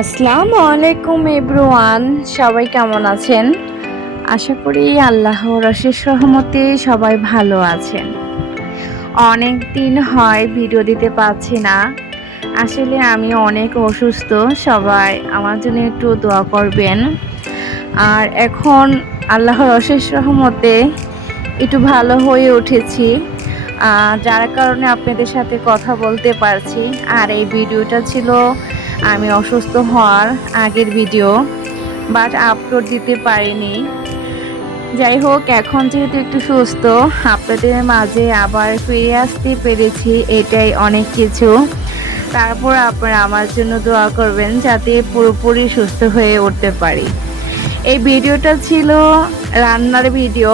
আসসালামু আলাইকুম এভরিওয়ান, সবাই কেমন আছেন? আশা করি আল্লাহর অশেষ রহমতে সবাই ভালো আছেন। অনেক দিন হয় ভিডিও দিতে পারছি না। আসলে আমি অনেক অসুস্থ, সবাই আমার জন্য একটু দোয়া করবেন। আর এখন আল্লাহর অশেষ রহমতে একটু ভালো হয়ে উঠেছি। যার কারণে আপনাদের সাথে কথা বলতে পারছি। আর এই ভিডিওটা ছিল আমি অসুস্থ হওয়ার আগের ভিডিও বাট আপলোড দিতে পারিনি। যাই হোক, এখন যেহেতু একটু সুস্থ, আপনাদের মাঝে আবার ফিরে আসতে পেরেছি, এটাই অনেক কিছু। তারপর আপনারা আমার জন্য দোয়া করবেন, যাতে পুরোপুরি সুস্থ হয়ে উঠতে পারি। এই ভিডিওটা ছিল রান্নার ভিডিও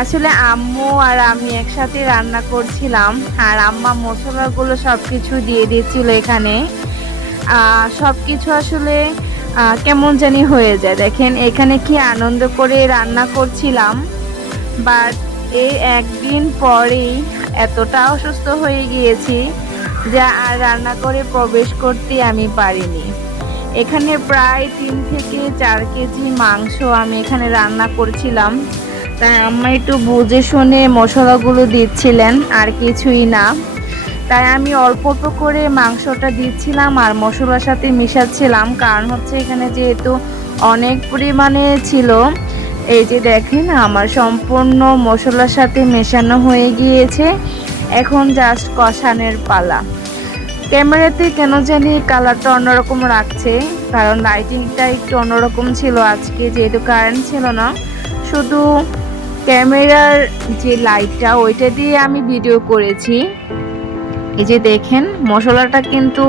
আসলে আম্মু আর আমি একসাথে রান্না করছিলাম, আর আম্মা মশলাগুলো সব কিছু দিয়ে দিয়েছিল এখানে। সব কিছু আসলে কেমন জানি হয়ে যায়। দেখেন, এখানে কি আনন্দ করে রান্না করছিলাম বাট এই একদিন পরেই এতটা অসুস্থ হয়ে গিয়েছি যা আর রান্না করে প্রবেশ করতে আমি পারিনি। এখানে প্রায় তিন থেকে চার কেজি মাংস আমি এখানে রান্না করছিলাম। তাই আম্মা একটু বুঝে শুনে মশলাগুলো দিচ্ছিলেন, আর কিছুই না। তাই আমি অল্প অল্প করে মাংসটা দিচ্ছিলাম আর মশলার সাথে মিশাচ্ছিলাম। কারণ হচ্ছে এখানে যেহেতু অনেক পরিমাণে ছিল, এই যে দেখেন আমার সম্পূর্ণ মশলার সাথে মেশানো হয়ে গিয়েছে। এখন জাস্ট কষানের পালা। ক্যামেরাতে কেন জানি কালারটা অন্যরকম রাখছে কারণ লাইটিংটা একটু অন্যরকম ছিল আজকে, যেহেতু কারেন্ট ছিল না। শুধু ক্যামেরার যে লাইটটা ওইটা দিয়ে আমি ভিডিও করেছি। এই যে দেখেন, মশলাটা কিন্তু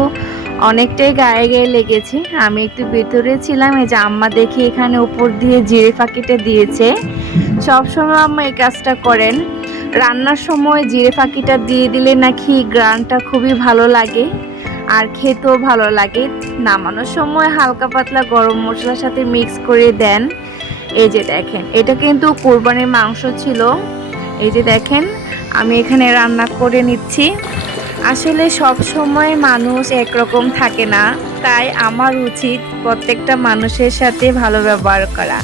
অনেকটাই গায়ে গায়ে লেগেছে। আমি একটু ভেতরে ছিলাম, এই যে আম্মা দেখি এখানে উপর দিয়ে জিরে ফাঁকিটা দিয়েছে। সবসময় আম্মা এই কাজটা করেন। রান্নার সময় জিরে ফাঁকিটা দিয়ে দিলে নাকি গ্রানটা খুবই ভালো লাগে আর খেতেও ভালো লাগে। নামানোর সময় হালকা পাতলা গরম মশলার সাথে মিক্স করে দেন। এই যে দেখেন, এটা কিন্তু কোরবানির মাংস ছিল। এই যে দেখেন, আমি এখানে রান্না করে নিচ্ছি। আসলে সব সময় মানুষ একরকম থাকে না, তাই আমার উচিত প্রত্যেকটা মানুষের সাথে ভালো ব্যবহার করা।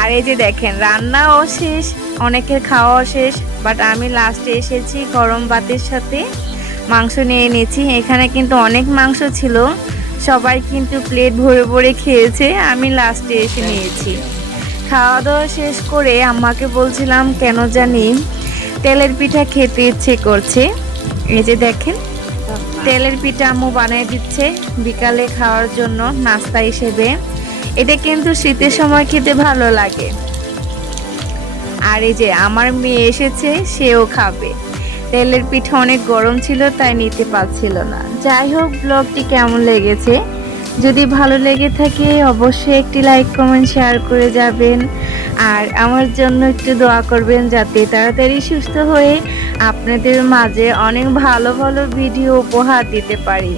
আর এই যে দেখেন, রান্নাও শেষ, অনেকের খাওয়াও শেষ বাট আমি লাস্টে এসেছি গরম ভাতের সাথে। মাংস নিয়ে নিয়েছি এখানে কিন্তু অনেক মাংস ছিল, সবাই কিন্তু প্লেট ভরে ভরে খেয়েছে, আমি লাস্টে এসে নিয়েছি। খাওয়া দাওয়া শেষ করে আমাকে বলছিলাম, কেন জানি তেলের পিঠা খেতে ইচ্ছে করছে। এই যে দেখেন, তেলের পিঠা আম্মু বানিয়ে দিচ্ছে বিকালে খাওয়ার জন্য নাস্তা হিসেবে। এটা কিন্তু শীতের সময় খেতে ভালো লাগে। আর এই যে আমার মেয়ে এসেছে, সেও খাবে। তেলের পিঠা অনেক গরম ছিল, তাই নিতে পারছিল না। যাই হোক, ব্লগটি কেমন লেগেছে? যদি ভালো লেগে থাকে, অবশ্যই একটি লাইক কমেন্ট শেয়ার করে যাবেন। আর আমার জন্য একটু দোয়া করবেন যাতে তাড়াতাড়ি সুস্থ হয়ে আপনাদের মাঝে অনেক ভালো ভালো ভিডিও উপহার দিতে পারি।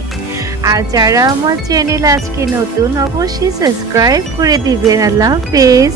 আর যারা আমার চ্যানেল আজকে নতুন, অবশ্যই সাবস্ক্রাইব করে দিবেন। আল্লাহ হাফেজ।